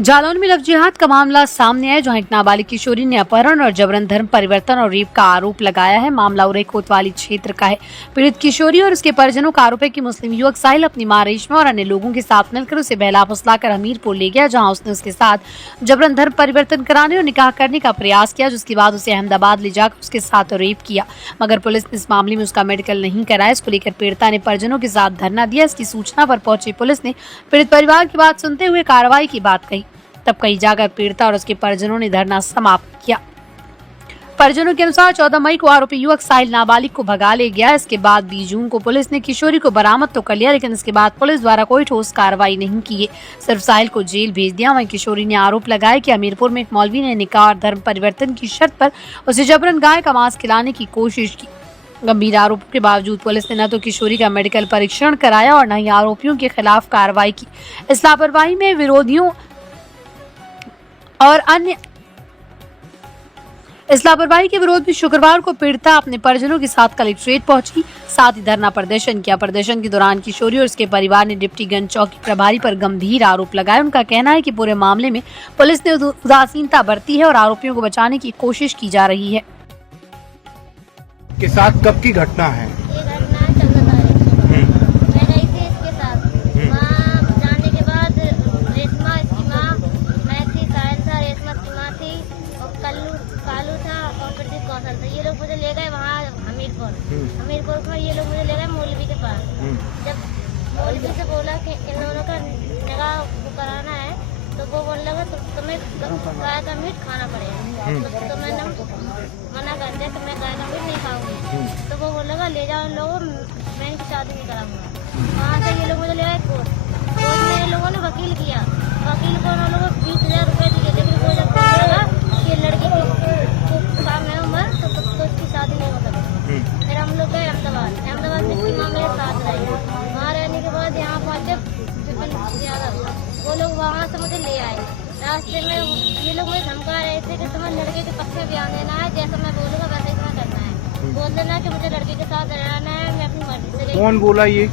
जालौन में लव जिहाद का मामला सामने आया, जहां एक नाबालिग किशोरी ने अपहरण और जबरन धर्म परिवर्तन और रेप का आरोप लगाया है। मामला उरई कोतवाली क्षेत्र का है। पीड़ित किशोरी और उसके परिजनों का आरोप है कि मुस्लिम युवक साहिल अपनी मां रेशमा और अन्य लोगों के साथ मिलकर उसे बहला फुसलाकर हमीरपुर ले गया, जहां उसने उसके साथ जबरन धर्म परिवर्तन कराने और निकाह करने का प्रयास किया, जिसके बाद उसे अहमदाबाद ले जाकर उसके साथ रेप किया। मगर पुलिस ने इस मामले में उसका मेडिकल नहीं कराया। इसको लेकर पीड़िता ने परिजनों के साथ धरना दिया। इसकी सूचना पर पहुंची पुलिस ने पीड़ित परिवार की बात सुनते हुए कार्रवाई की बात कही। तब कहीं जाकर पीड़िता और उसके परिजनों ने धरना समाप्त किया। परिजनों के अनुसार 14 मई को आरोपी युवक साहिल नाबालिग को भगा ले गया। इसके बाद 20 जून को पुलिस ने किशोरी को बरामद तो कर लिया, लेकिन इसके बाद पुलिस द्वारा कोई ठोस कार्रवाई नहीं की है, सिर्फ साहिल को जेल भेज दिया। वहीं किशोरी ने आरोप लगाया कि हमीरपुर में एक मौलवी ने निकाह और धर्म परिवर्तन की शर्त पर उसे जबरन गाय का मांस खिलाने की कोशिश की। गंभीर आरोपों के बावजूद पुलिस ने न तो किशोरी का मेडिकल परीक्षण कराया और न ही आरोपियों के खिलाफ कार्रवाई की। इस लापरवाही में विरोधियों और अन्य इस लापरवाही के विरोध में शुक्रवार को पीड़िता अपने परिजनों के साथ कलेक्ट्रेट पहुंची, साथ ही धरना प्रदर्शन किया। प्रदर्शन के दौरान किशोरी और उसके परिवार ने डिप्टीगंज चौकी प्रभारी पर गंभीर आरोप लगाए। उनका कहना है कि पूरे मामले में पुलिस ने उदासीनता बरती है और आरोपियों को बचाने की कोशिश की जा रही है। के साथ कब की घटना है? ये घटना 14 तारीख को। मैं गई थी इसके साथ। वहाँ जाने के बाद रेशमा इसकी माँ, मैं थी, साहिल था, रेशमा की माँ थी और कालू था और प्रदीप कौशल था। ये लोग मुझे ले गए वहाँ हमीरपुर में। ये लोग मुझे ले गए मौलवी के पास। जब मौलवी से बोला कि इन दोनों का निकाह कराना है तो वो बोलने लगा तुम्हें गाय का मीट खाना पड़ेगा। तो मैंने मना कर दिया कि मैं गाय का मीट नहीं खाऊंगी। तो वो बोलेगा ले जाओ इन लोगों, मैं इनकी शादी नहीं कराऊंगा। वहाँ से ये लोग मुझे ले आए कोर्ट में। इन लोगों ने वकील किया। वकील को उन लोगों को 20,000 रुपये दिए, लेकिन वो जब बोलेगा कि लड़की की काम है उम्र तो उसकी शादी नहीं हो सकती। फिर हम लोग गए अहमदाबाद में इसकी माँ मेरे साथ रही। वहाँ रहने के बाद यहाँ पहुँचे विपिन यादव, वो लोग वहाँ से मुझे ले आए। रास्ते में ये लोग मुझे धमका रहे थे कि तुम्हें लड़के के पक्ष में बयान देना है, जैसा मैं बोलूँगा वैसा ही तुम्हें करना है। बोल देना कि मुझे लड़के के साथ रहना है, मैं अपनी मर्जी से। कौन बोला ये?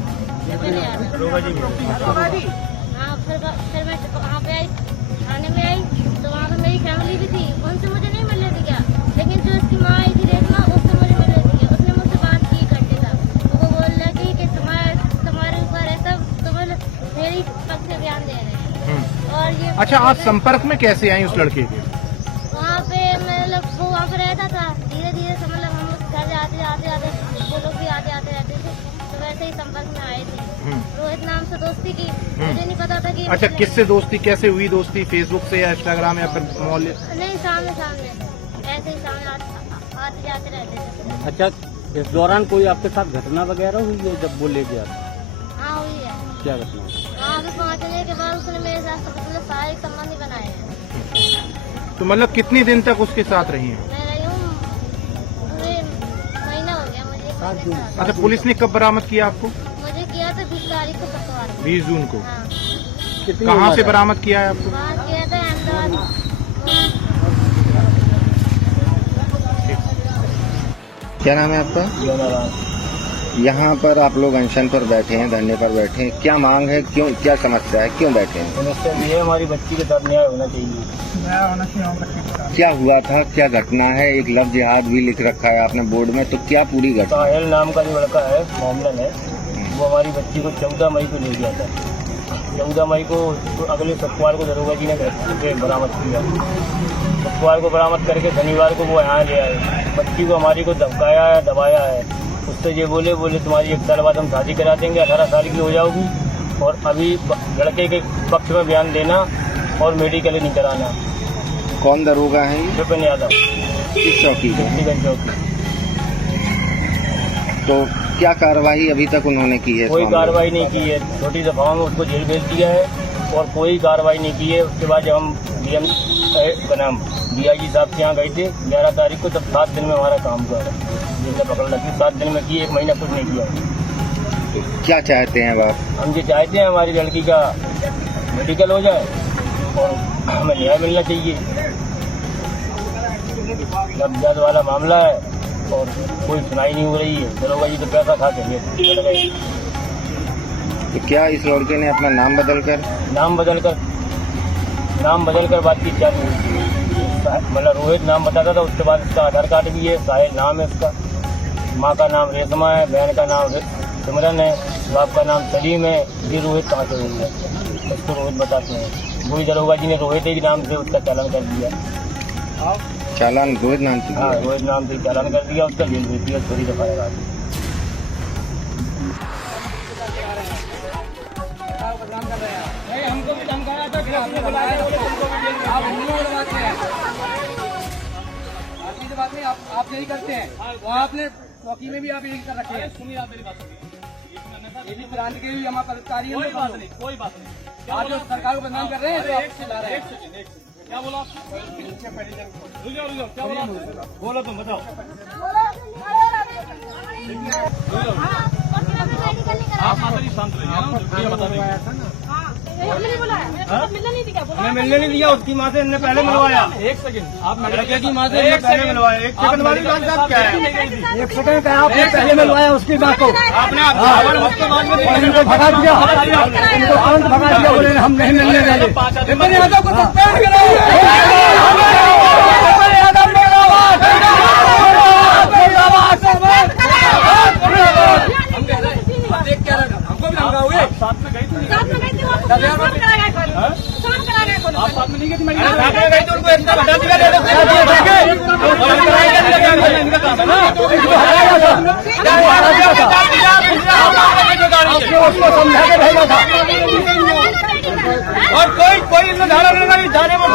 विपिन यादव। हाँ, फिर मैं वहाँ पे आई, थाने में आई तो वहाँ पे मेरी फैमिली भी थी। उनसे मुझे नहीं मिलने दिया, लेकिन जो उसकी माँ आई थी रेशमा, उससे मुझे मिलने दिया। उसने मुझसे बात की घंटे तक। वो बोल रहा कि तुम्हारे ऊपर है सब, तुम्हें मेरी पक्ष में बयान दे रहे हैं। और ये अच्छा, आप संपर्क में कैसे आई उस लड़के के? वहाँ पे मतलब वो वहाँ पे रहता था। धीरे धीरे से मतलब हम लोग घर आते वो लोग भी आते रहते थे, तो वैसे ही संपर्क में आए थे। रोहित नाम से दोस्ती की, मुझे नहीं पता था कि अच्छा, किससे दोस्ती, कैसे हुई दोस्ती? फेसबुक से या इंस्टाग्राम या फिर मोबाइल? नहीं, सामने ऐसे ही सामने आते जाते रहते थे। अच्छा, इस दौरान कोई आपके साथ घटना वगैरह हुई है जब वो ले गया? हाँ, हुई है। क्या घटना? वहाँ पे पहुँचने के बाद उसने मेरे साथ मतलब सारे संबंध ही बनाए हैं। तो मतलब कितने दिन तक उसके साथ रही हैं? मैं रही हूँ पूरे महीना हो गया मुझे। 1 महीने के साथ। अच्छा, पुलिस ने कब बरामद किया आपको? मुझे किया था 20 तारीख को, शुक्रवार को। 20 जून को। हाँ। कहाँ से बरामद किया है आपको? वहाँ किया था अहमदाबाद। क्या नाम है आपका? यहाँ पर आप लोग अनशन पर बैठे हैं, धरने पर बैठे हैं, क्या मांग है, क्यों, क्या समस्या है, क्यों बैठे हैं? समस्या ये हमारी बच्ची के साथ न्याय होना चाहिए। क्या हुआ था, क्या घटना है? एक लव जिहाद भी लिख रखा है आपने बोर्ड में, तो क्या पूरी घटना? साहिल नाम का जो लड़का है, मोमलन है, वो हमारी बच्ची को 14 मई को ले गया था। 14 मई को अगले शुक्रवार को दरोगा जी ने घर से बरामद किया। शुक्रवार को बरामद करके शनिवार को वो यहाँ ले आए। बच्ची को हमारी को धमकाया है, दबाया है। उससे ये बोले तुम्हारी 1 साल बाद हम शादी करा देंगे, 18 साल की हो जाओगी, और अभी लड़के के पक्ष में बयान देना और मेडिकल नहीं कराना। कौन दरोगा है ये? विपिन यादव। किस चौकी का? डिप्टीगंज चौकी। तो क्या कार्रवाई अभी तक उन्होंने की है? कोई कार्रवाई नहीं की है। छोटी दफाओं में उसको जेल भेज दिया है और कोई कार्रवाई नहीं की है। उसके बाद जब हम DIG साहब के यहाँ गए थे 11 तारीख को, तब 7 दिन में हमारा काम हुआ है। जिसने पकड़ रखी 7 दिन में की, 1 महीना कुछ नहीं किया। क्या चाहते हैं आप? हम ये चाहते हैं हमारी लड़की का मेडिकल हो जाए और हमें न्याय मिलना चाहिए। लफ्जात वाला मामला है और कोई सुनाई नहीं हो रही है। दरोगा जी तो पैसा खा के तो क्या इस लड़के ने अपना नाम बदल कर नाम बदल कर बातचीत चालू हुई थी। मतलब रोहित नाम बताता था, उसके बाद इसका आधार कार्ड भी है, साहिल नाम है इसका। माँ का नाम रेशमा है, बहन का नाम सिमरन है, बाप का नाम सलीम है। ये रोहित कहाँ से हुई है, उसको रोहित बताते हैं। वही दरोगा जी ने रोहित के नाम से उसका चालान कर दिया। चालान रोहित नाम से? हाँ, रोहित नाम से चालान कर दिया, उसका जेल भेज दिया, थोड़ी दफा लगा दी। हमको भी धमकाया था, फिर आपने बुलाया, आप हमने लगाते हैं। आपकी जो बात नहीं, आप यही करते हैं, वहाँ आपने चौकी में भी आप यही कर रखे हैं। सुनिए आप मेरी बात सुनिए, ये भी क्रांति के भी हमारे कर्मचारी हैं। कोई बात नहीं, आप जो सरकार को बदनाम कर रहे हैं, तो आप चिल्ला रहे हैं। क्या बोला? क्या बोला? बोलो तुम बताओ। आप माता शांत रहिए, बता देंगे। हमें मिलने नहीं दिया, उसकी माँ से हमने पहले मिलवाया। एक सेकंड, आप लड़के की माँ से पहले मिलवाया। एक सेकंड वाली बात साहब क्या है? एक सेकंड का आपने पहले मिलवाया उसकी बात को, आपने इनको भगा दिया, इनको तुरंत भगा दिया, बोले हम नहीं मिलने देंगे। यादव को सस्पेंड करो। हमको भी धमकाओगे? साथ में गई थी, आप साथ में नहीं गई थी? मैं साथ में गई थी, उनको इतना बता दिया उसको समझा के भेजा था। और कोई धारा नहीं, धारे में